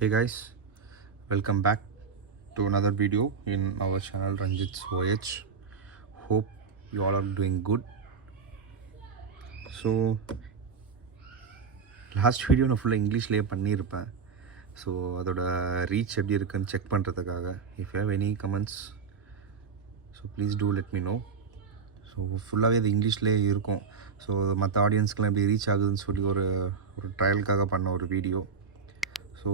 Hey guys, welcome back to another video in our channel Ranjit's Voyage. Hope you all are doing good. So last video நான் ஃபுல்லாக இங்கிலீஷ்லேயே பண்ணியிருப்பேன். So அதோட reach எப்படி இருக்குன்னு check பண்ணுறதுக்காக if have any comments so please do let me know. So ஃபுல்லாகவே அது இங்கிலீஷ்லேயே இருக்கும். ஸோ மற்ற ஆடியன்ஸ்க்கெலாம் எப்படி ரீச் ஆகுதுன்னு சொல்லி ஒரு ட்ரையலுக்காக பண்ண ஒரு video. So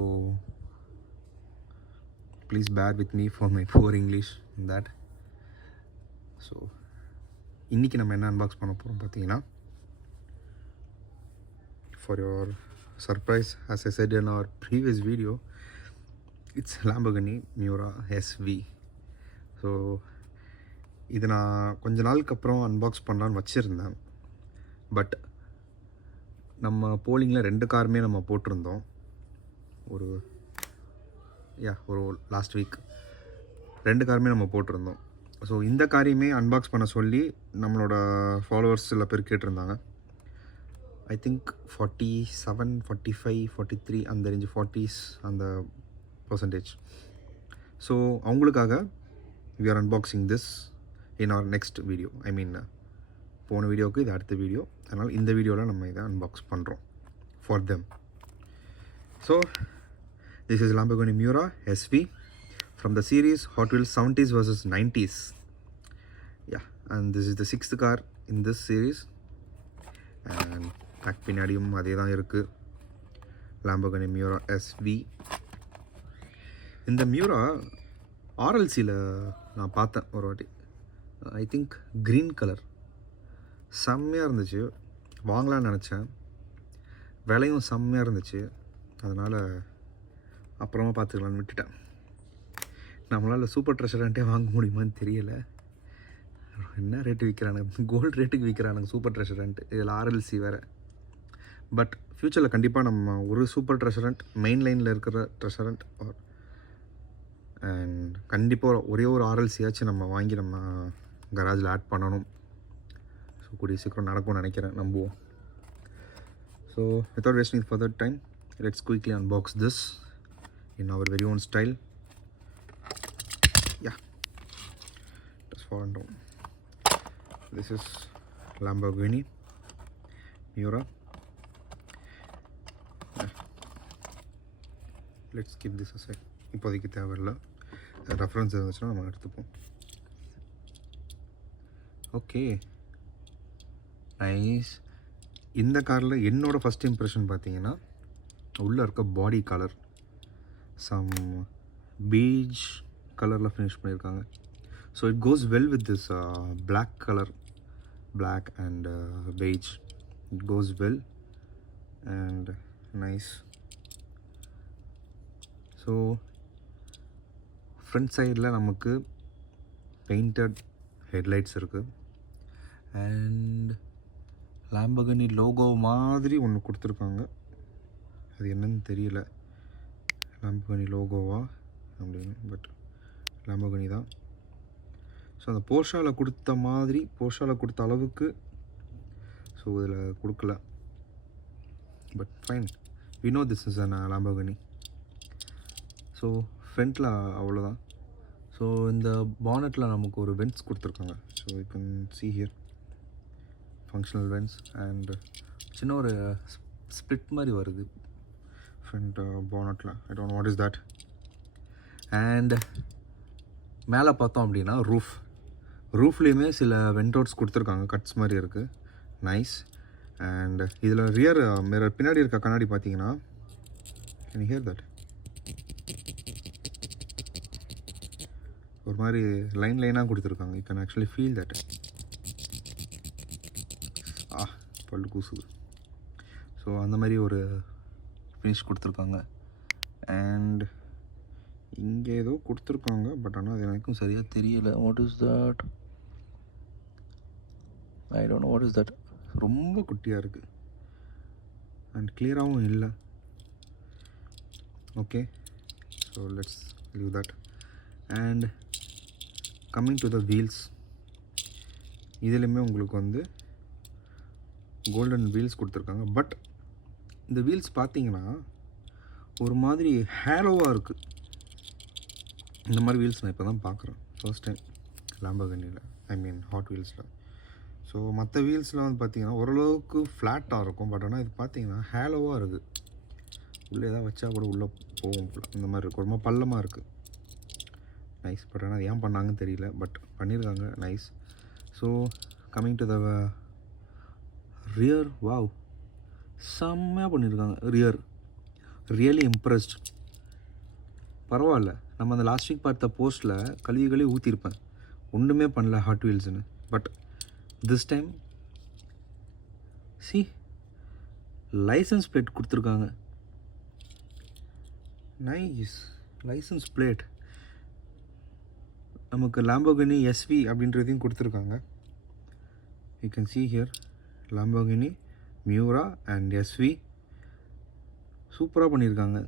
please bear with me for my poor English in that. So இன்றைக்கி நம்ம என்ன அன்பாக்ஸ் பண்ண போகிறோம் பார்த்தீங்கன்னா, for your surprise, as I said in our previous video, it's Lamborghini Miura SV. So இது நான் கொஞ்ச நாளுக்கு அப்புறம் அன்பாக்ஸ் பண்ணலான்னு வச்சுருந்தேன். பட் நம்ம போலிங்கில் 2 காருமே நம்ம போட்டிருந்தோம். ஒரு லாஸ்ட் வீக் 2 காருமே நம்ம போட்டிருந்தோம். ஸோ இந்த காரையுமே அன்பாக்ஸ் பண்ண சொல்லி நம்மளோட ஃபாலோவர்ஸ் சில பேர் கேட்டிருந்தாங்க. ஐ திங்க் 47, 45, 43 அந்த ரேஞ்சு 40s அந்த பர்சன்டேஜ். ஸோ அவங்களுக்காக we are unboxing this in our next video. ஐ மீன் போன வீடியோவுக்கு இது அடுத்த வீடியோ, அதனால் இந்த வீடியோவில் நம்ம இதை அன்பாக்ஸ் பண்ணுறோம் for them. So this is Lamborghini Miura SV from the series Hot Wheels 70s versus 90s. Yeah, and this is the 6th car in this series. And back பின்னாடியும் அதே தான் இருக்குது, Lamborghini Miura SV. இந்த மியூரா RLCயில் நான் பார்த்தேன் ஒரு வாட்டி. I think green colour செம்மையாக இருந்துச்சு. வாங்கலான்னு நினச்சேன், விலையும் செம்மையாக இருந்துச்சு. அதனால் அப்புறமா பார்த்துக்கலான்னு விட்டுட்டேன். நம்மளால் சூப்பர் ட்ரெஷரண்ட்டே வாங்க முடியுமான்னு தெரியலை. என்ன ரேட்டு விற்கிறானுங்க, கோல்டு ரேட்டுக்கு விற்கிறானுங்க சூப்பர் ட்ரெஷரண்ட். இதில் RLC வேறு. பட் ஃப்யூச்சரில் கண்டிப்பாக நம்ம ஒரு சூப்பர் ட்ரெஷரண்ட், மெயின் லைனில் இருக்கிற ட்ரெஷரண்ட் அண்ட் கண்டிப்பாக ஒரே ஒரு RLCயாச்சும் நம்ம வாங்கி நம்ம கராஜில் ஆட் பண்ணணும். ஸோ கூடிய சீக்கிரம் நடக்கும்னு நினைக்கிறேன், நம்புவோம். So without wasting further time, let's quickly unbox this in our very own style. Yeah, just fallen down. This is Lamborghini Miura. Let's keep this aside. இப்போதைக்கு தேவையில்லை, ரெஃபரன்ஸ் இருந்துச்சுன்னா நம்ம எடுத்துப்போம். Okay, nice. இந்த காரில் என்னோடய ஃபஸ்ட் இம்ப்ரெஷன் பார்த்தீங்கன்னா, உள்ளே இருக்க பாடி கலர் some beige கலரில் ஃபினிஷ் பண்ணியிருக்காங்க. So it goes well with this black colour, black and beige. it goes well and nice. So front சைடில் நமக்கு பெயிண்டட் ஹெட்லைட்ஸ் இருக்குது அண்ட் Lamborghini லோகோ மாதிரி ஒன்று கொடுத்துருக்காங்க. அது என்னன்னு தெரியல, Lamborghini லோகோவா அப்படின்னு, பட் Lamborghini தான். ஸோ அந்த போர்ஷாவில் கொடுத்த மாதிரி, போர்ஷாவில் கொடுத்த அளவுக்கு ஸோ இதில் கொடுக்கல. But fine, we know this is an Lamborghini. So ஃப்ரண்ட்டில் அவ்வளோதான். ஸோ இந்த பானட்டில் நமக்கு ஒரு வென்ட்ஸ் கொடுத்துருக்காங்க. So you can see here functional vents and சின்ன ஒரு ஸ்ப்ளிட் மாதிரி வருது ஃப்ரண்ட் பானட்டில். I don't know what is that. And மேலே பார்த்தோம் அப்படின்னா ரூஃப்லேயுமே சில வென்டோட்ஸ் கொடுத்துருக்காங்க, கட்ஸ் மாதிரி இருக்குது. நைஸ். அண்ட் இதில் ரியர் மிரர் பின்னாடி இருக்க கண்ணாடி பார்த்தீங்கன்னா, கேன் யூ ஹியர் தட், ஒரு மாதிரி லைனாக கொடுத்துருக்காங்க. You can actually feel that. பல்லு கூசுது. ஸோ அந்த மாதிரி ஒரு ஃபினிஷ் கொடுத்துருக்காங்க. அண்ட் இங்கே ஏதோ கொடுத்துருக்காங்க, பட் ஆனால் அது எனக்கும் சரியாக தெரியலை. What is that, I don't know what is that. ரொம்ப குட்டியாக இருக்குது அண்ட் கிளியராகவும் இல்லை. Okay, so let's leave that. And coming to the wheels, இதுலேயுமே உங்களுக்கு வந்து கோல்டன் வீல்ஸ் கொடுத்துருக்காங்க. பட் இந்த வீல்ஸ் பார்த்தீங்கன்னா ஒரு மாதிரி ஹேலோவாக இருக்குது. இந்த மாதிரி வீல்ஸ் நான் இப்போ தான் பார்க்குறேன் ஃபர்ஸ்ட் டைம் லாம்போர்கினியில், ஐ மீன் ஹாட் வீல்ஸில். ஸோ மற்ற வீல்ஸில் வந்து பார்த்திங்கன்னா ஓரளவுக்கு ஃப்ளாட்டாக இருக்கும், பட் ஆனால் இது பார்த்திங்கன்னா ஹேலோவாக இருக்குது. உள்ளே எதாவது வச்சா கூட உள்ளே போகும் போல், இந்த மாதிரி இருக்கும். ரொம்ப பள்ளமாக இருக்குது. நைஸ். பட் ஆனால் அது ஏன் பண்ணாங்கன்னு தெரியல, பட் பண்ணியிருக்காங்க. Nice. So coming to the rear, wow, செம்மையாக பண்ணியிருக்காங்க. Really impressed. பரவாயில்ல. நம்ம அந்த லாஸ்ட் வீக் பார்த்த போஸ்ட்டில் கழுவி ஊற்றிருப்பேன், ஒன்றுமே பண்ணல ஹாட் வீல்ஸ்னு. But this time see license plate கொடுத்துருக்காங்க. நைஸ். லைசன்ஸ் பிளேட் நமக்கு லாம்போர்கினி எஸ்வி அப்படின்றதையும் கொடுத்துருக்காங்க. You can see here Lamborghini Miura and SV. சூப்பராக பண்ணியிருக்காங்க.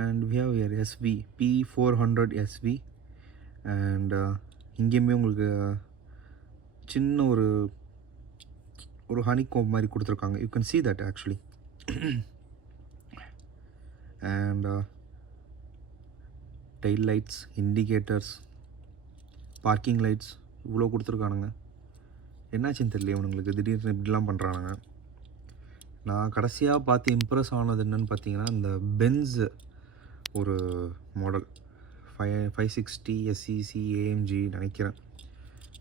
And we have here SV P400 SV. And இங்கேயுமே உங்களுக்கு சின்ன ஒரு ஹனிகோம் மாதிரி கொடுத்துருக்காங்க. You can see that actually. And tail lights, indicators, parking lights இவ்வளோ கொடுத்துருக்கானுங்க. என்னாச்சுன்னு தெரியல இவனுங்களுக்கு, திடீர்னு இப்படிலாம் பண்ணுறானுங்க. நான் கடைசியாக பார்த்து இம்ப்ரெஸ் ஆனது என்னென்னு பார்த்தீங்கன்னா, இந்த பென்ஸ் ஒரு மாடல் 560 SEC AMG நினைக்கிறேன்.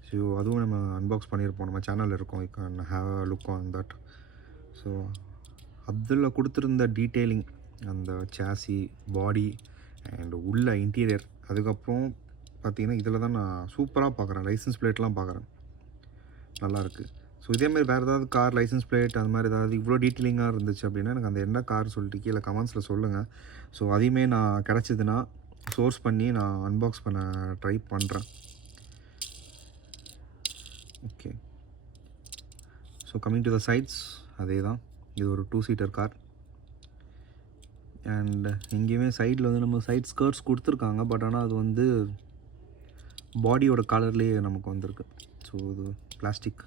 ஸோ அதுவும் நம்ம அன்பாக்ஸ் பண்ணியிருப்போம், நம்ம சேனலில் இருக்கோம். You can have a look on that. So அதில் கொடுத்துருந்த டீட்டெயிலிங், அந்த சாசி, பாடி அண்ட் உள்ள இன்டீரியர், அதுக்கப்புறம் பார்த்திங்கன்னா இதில் தான் நான் சூப்பராக பார்க்குறேன். லைசன்ஸ் பிளேட்லாம் பார்க்குறேன், நல்லாயிருக்கு. ஸோ இதேமாதிரி வேறு ஏதாவது கார் லைசன்ஸ் பிளேட் அந்த மாதிரி ஏதாவது இவ்வளோ டீட்டெயிலிங்காக இருந்துச்சு அப்படின்னா எனக்கு அந்த என்ன கார் சொல்லிட்டு கீழே கமெண்ட்ஸில் சொல்லுங்கள். ஸோ அதையுமே நான் கிடச்சிதுன்னா சோர்ஸ் பண்ணி நான் அன்பாக்ஸ் பண்ண ட்ரை பண்ணுறேன். Okay. So coming to the sides, அதே தான். இது ஒரு 2-seater கார். அண்ட் இங்கேயுமே சைடில் வந்து நம்ம சைட் ஸ்கர்ட்ஸ் கொடுத்துருக்காங்க, பட் ஆனால் அது வந்து பாடியோட கலர்லேயே நமக்கு வந்திருக்கு. ஸோ இது பிளாஸ்டிக்,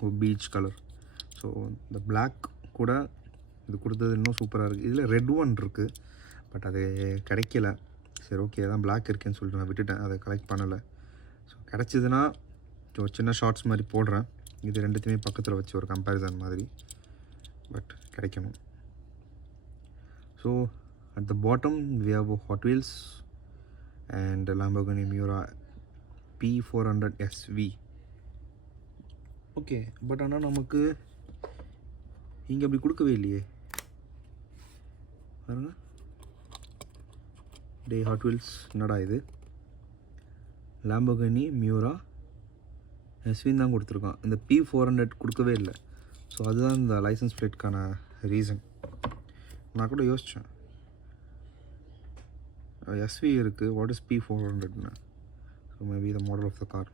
ஒரு பீச் கலர். ஸோ இந்த பிளாக் கூட இது கொடுத்தது இன்னும் சூப்பராக இருக்குது. இதில் ரெட் ஒன் இருக்குது, பட் அது கிடைக்கல. சரி, ஓகே, அதான் பிளாக் இருக்குன்னு சொல்லிட்டு நான் விட்டுட்டேன், அதை கலெக்ட் பண்ணலை. ஸோ கிடச்சிதுன்னா ஒரு சின்ன ஷார்ட்ஸ் மாதிரி போடுறேன். இது ரெண்டுத்தையுமே பக்கத்தில் வச்சு ஒரு கம்பேரிசன் மாதிரி, பட் கிடைக்கணும். So at the bottom we have Hot Wheels and Lamborghini Miura P400 SV. Okay, but ஆனால் நமக்கு இங்கே அப்படி கொடுக்கவே இல்லையே. பாருங்க, டே ஹாட் வீல்ஸ் என்னடா இது, லாம்போர்கினி மியூரா எஸ்வின்னு தான் கொடுத்துருக்கான், இந்த P400 கொடுக்கவே இல்லை. ஸோ அதுதான் இந்த லைசன்ஸ் பிளேட்கான ரீசன். நான் கூட யோசித்தேன், எஸ்வி இருக்குது, வாட் இஸ் P400ன்னு. So maybe the model of the car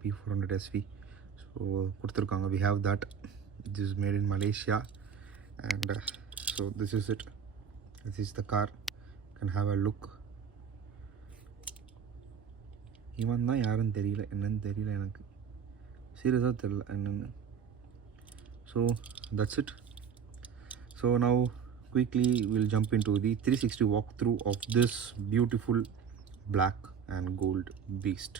P400 SV. So கொடுத்துருக்காங்க. We have that. It is made in Malaysia. And so this is it. This is the car. Can have a look. இவன் தான் யாருன்னு தெரியல, என்னன்னு தெரியல எனக்கு, சீரியஸாக தெரியல என்னென்னு. So that's it. So now quickly we'll jump into the 360 walkthrough of this beautiful black and gold beast.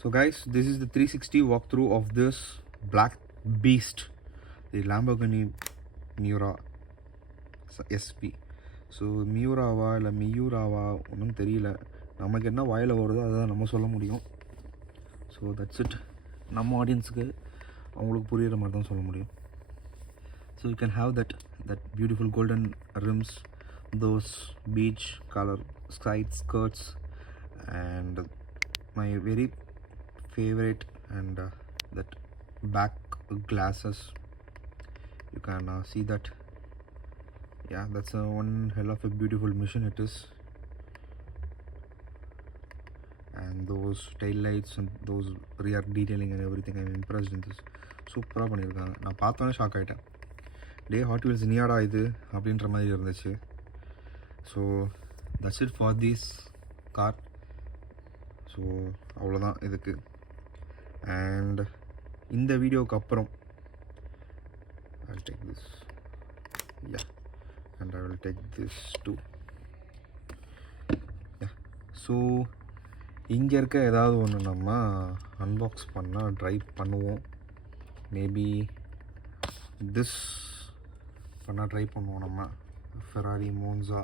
So guys, this is the 360 walkthrough of this black beast, the Lamborghini Miura SV. So மியூராவா இல்லை மியூராவா ஒன்றும் தெரியல, நமக்கு என்ன வாயில் வருதோ அதை தான் நம்ம சொல்ல முடியும். So that's it. நம்ம ஆடியன்ஸுக்கு அவங்களுக்கு புரிகிற மாதிரி தான் சொல்ல முடியும். So you can have that beautiful golden rims, those beach color side skirts, and my very favorite and that back glasses. You can see that. Yeah, that's one hell of a beautiful mission it is. And those tail lights and those rear detailing and everything, I'm impressed in this. சூப்பராக பண்ணியிருக்காங்க. நான் பார்த்தோன்னே shock ஆகிட்டேன். டே hot wheels நியாடா இது அப்படின்ற மாதிரி இருந்துச்சு. So that's it for this car. So அவ்வளோதான் இதுக்கு. அண்ட் இந்த வீடியோவுக்கு அப்புறம் I'll take this. Yeah, and I will take this too. Yeah, so இங்கே இருக்க ஏதாவது ஒன்று நம்ம அன்பாக்ஸ் பண்ணால் ட்ரை பண்ணுவோம். மேபி திஸ் பண்ணால் ட்ரை பண்ணுவோம் நம்ம. Ferrari மோன்சா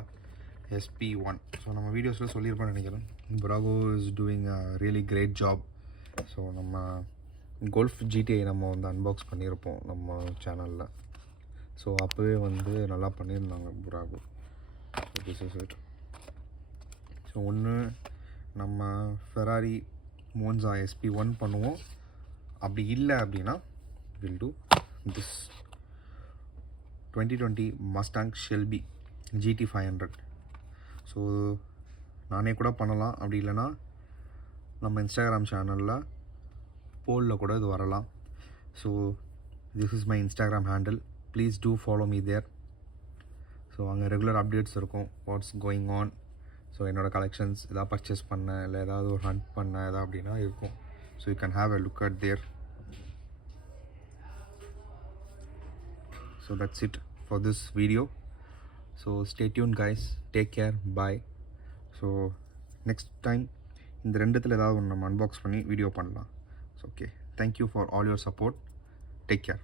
SP1. ஸோ நம்ம வீடியோஸில் சொல்லியிருப்பேன்னு நினைக்கிறேன். Burago is doing a really great job. So நம்ம கோல்ஃப் GTI நம்ம வந்து அன்பாக்ஸ் பண்ணியிருப்போம் நம்ம சேனலில். ஸோ அப்போவே வந்து நல்லா பண்ணியிருந்தாங்க Burago. So this is it. So ஒன்று நம்ம ஃபெராரி மோன்சா SP1 பண்ணுவோம். அப்படி இல்லை அப்படின்னா will do this 2020 Mustang Shelby GT500. So நானே கூட பண்ணலாம். அப்படி இல்லைன்னா நம்ம இன்ஸ்டாகிராம் சேனலில் போலில் கூட இது வரலாம். So this is my Instagram handle. Please do follow me there. So அங்கே ரெகுலர் அப்டேட்ஸ் இருக்கும், வாட்ஸ் கோயிங் ஆன். ஸோ என்னோடய கலெக்ஷன்ஸ் எதாவது பர்ச்சேஸ் பண்ண இல்லை ஏதாவது ஒரு ஹண்ட் பண்ண எதாவது அப்படின்னா இருக்கும். So you can have a look at there. So that's it for this video. So stay tuned guys. Take care. Bye. So next time இந்த ரெண்டுத்தில் ஏதாவது ஒன்று நம்ம அன்பாக்ஸ் பண்ணி வீடியோ பண்ணலாம். So okay, thank you for all your support. Take care.